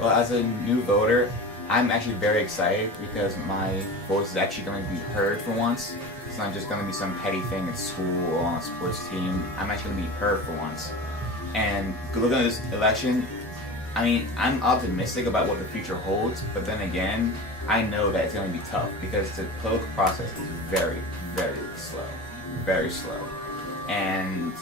Well, as a new voter, I'm actually very excited because my voice is actually going to be heard for once. It's not just going to be some petty thing at school or on a sports team. I'm actually going to be heard for once. And looking at this election, I mean, I'm optimistic about what the future holds, but then again, I know that it's going to be tough because the political process is very, very slow. Very slow. And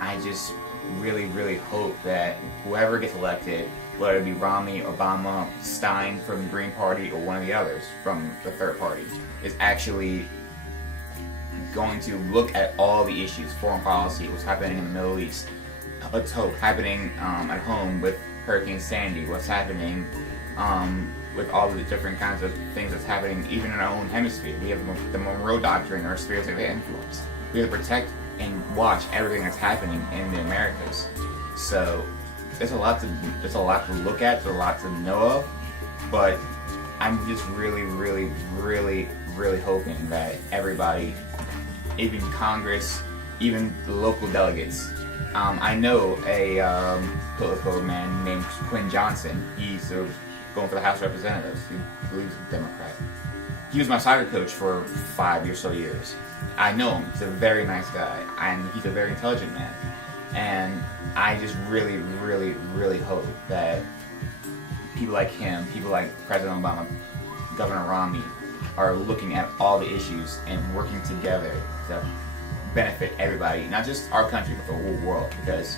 I just really, really hope that whoever gets elected, whether it be Romney, Obama, Stein from the Green Party, or one of the others from the third party, is actually going to look at all the issues, foreign policy, what's happening in the Middle East, let's hope happening at home with Hurricane Sandy, what's happening with all the different kinds of things that's happening even in our own hemisphere. We have the Monroe Doctrine, our spheres of influence. We have to protect and watch everything that's happening in the Americas. So there's a lot to look at, there's a lot to know of, but I'm just really, really, really, really hoping that everybody, even Congress, even the local delegates. I know a political man named Quinn Johnson. He's going for the House of Representatives. He believes he's a Democrat. He was my soccer coach for 5 or so years. I know him. He's a very nice guy, and he's a very intelligent man. And I just really, really, really hope that people like him, people like President Obama, Governor Romney, are looking at all the issues and working together to benefit everybody, not just our country, but the whole world, because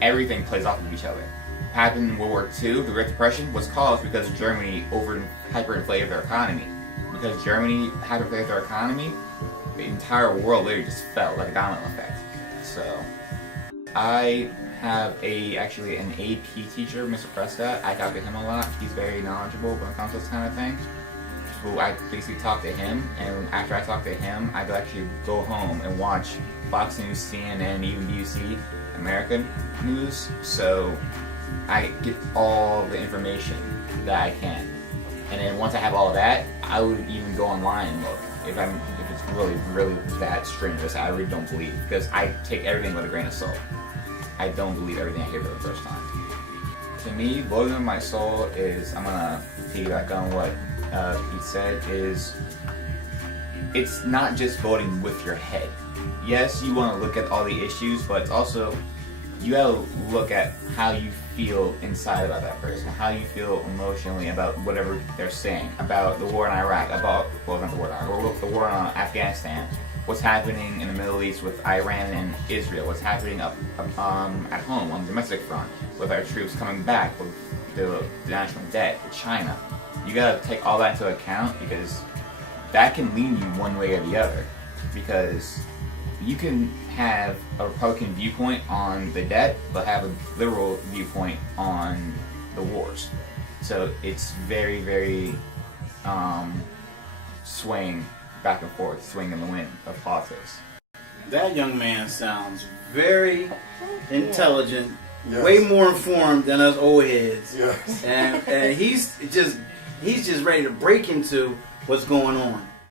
everything plays off of each other. What happened in World War II, the Great Depression, was caused because Germany hyperinflated their economy. Because Germany hyperinflated their economy, the entire world literally just fell like a domino effect. So, I have actually an AP teacher, Mr. Prescott. I talk to him a lot. He's very knowledgeable when it comes to this kind of thing. So I basically talk to him, and after I talk to him, I actually go home and watch Fox News, CNN, even BBC, American news. So I get all the information that I can. And then once I have all of that, I would even go online and look. If it's really, really that strenuous, I really don't believe, because I take everything with a grain of salt. I don't believe everything I hear for the first time. To me, voting with my soul is, I'm gonna piggyback on what Pete said, is it's not just voting with your head. Yes, you want to look at all the issues, but it's also, you gotta look at how you feel inside about that person, how you feel emotionally about whatever they're saying, about the war in Iraq, about, well, not the war in Iraq, the war in Afghanistan, what's happening in the Middle East with Iran and Israel, what's happening at home on the domestic front with our troops coming back, with the national debt, with China. You gotta take all that into account, because that can lean you one way or the other. Because you can have a Republican viewpoint on the debt, but have a liberal viewpoint on the wars. So it's very, very swaying back and forth, swing in the wind of politics. That young man sounds very intelligent, way more informed than us old heads. Yes. And he's just ready to break into what's going on.